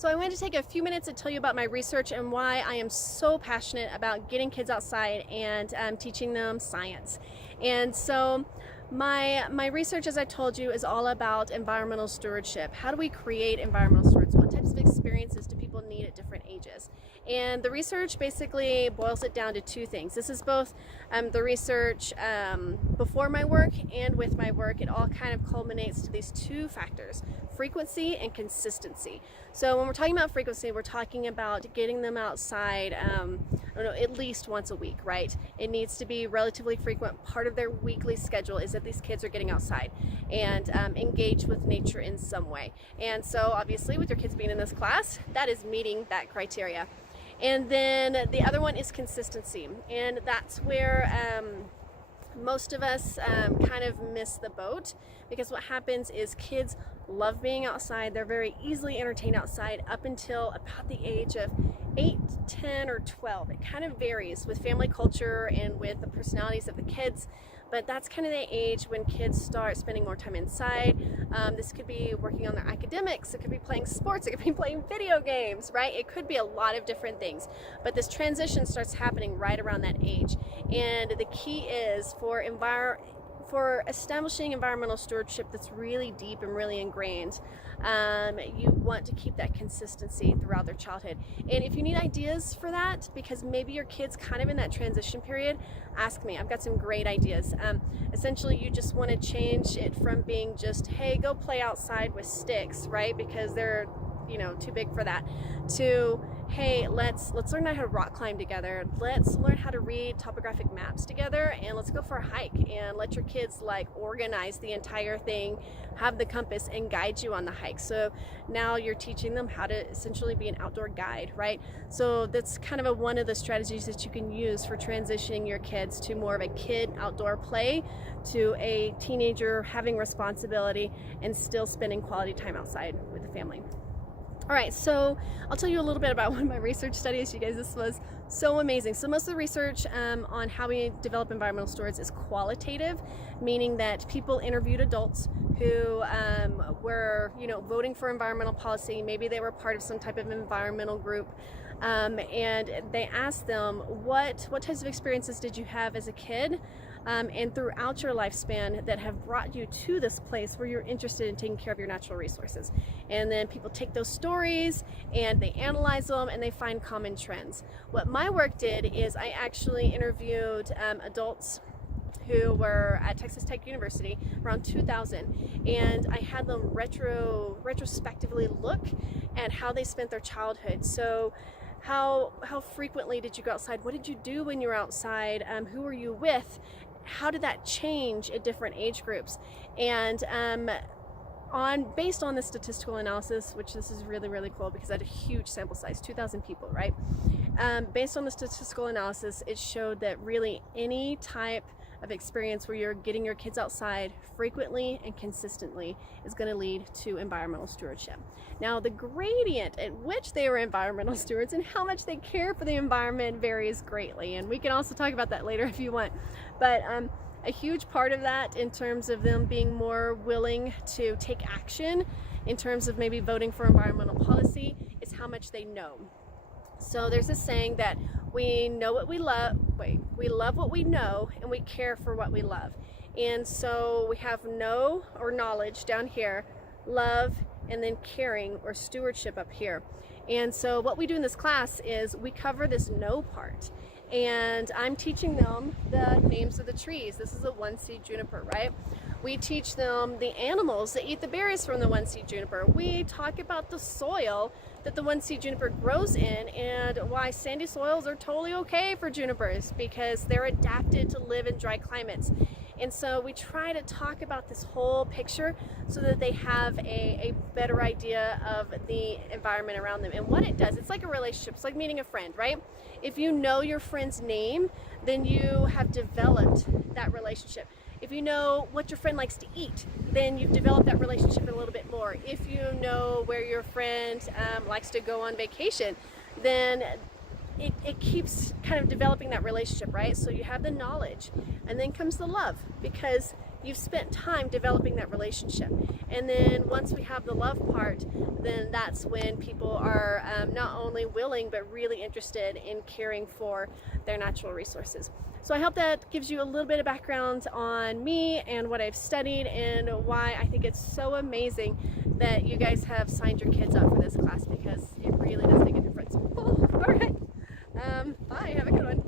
So I wanted to take a few minutes to tell you about my research and why I am so passionate about getting kids outside and teaching them science. And so my research, as I told you, is all about environmental stewardship. How do we create environmental stewards? What types of experiences do people need at different ages? And the research basically boils it down to two things. This is both the research before my work and with my work. It all kind of culminates to these two factors: frequency and consistency. So when we're talking about frequency, we're talking about getting them outside, I don't know, at least once a week, right? It needs to be relatively frequent. Part of their weekly schedule is that these kids are getting outside and engaged with nature in some way. And so obviously with your kids being in this class, that is meeting that criteria. And then the other one is consistency. And that's where most of us kind of miss the boat, because what happens is kids love being outside. They're very easily entertained outside up until about the age of 8, 10, or 12. It kind of varies with family culture and with the personalities of the kids, but that's kind of the age when kids start spending more time inside. This could be working on their academics, it could be playing sports, it could be playing video games, right? It could be a lot of different things, but this transition starts happening right around that age. And the key is for establishing environmental stewardship that's really deep and really ingrained, you want to keep that consistency throughout their childhood. And if you need ideas for that, because maybe your kid's kind of in that transition period, ask me. I've got some great ideas. Essentially, you just want to change it from being just, hey, go play outside with sticks, right? Because they're, too big for that, to, hey, let's learn how to rock climb together. Let's learn how to read topographic maps together, and let's go for a hike, and let your kids organize the entire thing, have the compass, and guide you on the hike. So now you're teaching them how to essentially be an outdoor guide, right? So that's kind of one of the strategies that you can use for transitioning your kids to more of a kid outdoor play to a teenager having responsibility and still spending quality time outside with the family. All right, so I'll tell you a little bit about one of my research studies. You guys, this was so amazing. So most of the research on how we develop environmental stewards is qualitative, meaning that people interviewed adults who were, voting for environmental policy. Maybe they were part of some type of environmental group, and they asked them, what types of experiences did you have as a kid and throughout your lifespan that have brought you to this place where you're interested in taking care of your natural resources. And then people take those stories and they analyze them and they find common trends. What my work did is I actually interviewed adults who were at Texas Tech University around 2000, and I had them retrospectively look at how they spent their childhood. So how frequently did you go outside? What did you do when you were outside? Who were you with? How did that change at different age groups? And based on the statistical analysis, which this is really, really cool because I had a huge sample size, 2,000 people, right? Based on the statistical analysis, it showed that really any type of experience where you're getting your kids outside frequently and consistently is going to lead to environmental stewardship. Now, the gradient at which they were environmental stewards and how much they care for the environment varies greatly, and we can also talk about that later if you want. But a huge part of that, in terms of them being more willing to take action in terms of maybe voting for environmental policy, is how much they know. So there's this saying that we love what we know, and we care for what we love. And so we have know or knowledge down here, love, and then caring or stewardship up here. And so what we do in this class is we cover this know part. And I'm teaching them the names of the trees. This is a one-seed juniper, right? We teach them the animals that eat the berries from the one-seed juniper. We talk about the soil that the one-seed juniper grows in and why sandy soils are totally okay for junipers because they're adapted to live in dry climates. And so we try to talk about this whole picture so that they have a better idea of the environment around them and what it does. It's like a relationship. It's like meeting a friend, right? If you know your friend's name, then you have developed that relationship. If you know what your friend likes to eat, then you've developed that relationship a little bit more. If you know where your friend likes to go on vacation, then it keeps kind of developing that relationship, right? So you have the knowledge, and then comes the love, because you've spent time developing that relationship. And then once we have the love part, then that's when people are not only willing but really interested in caring for their natural resources. So I hope that gives you a little bit of background on me and what I've studied and why I think it's so amazing that you guys have signed your kids up for this class, because it really does make a difference. Oh, all right. Bye. Have a good one.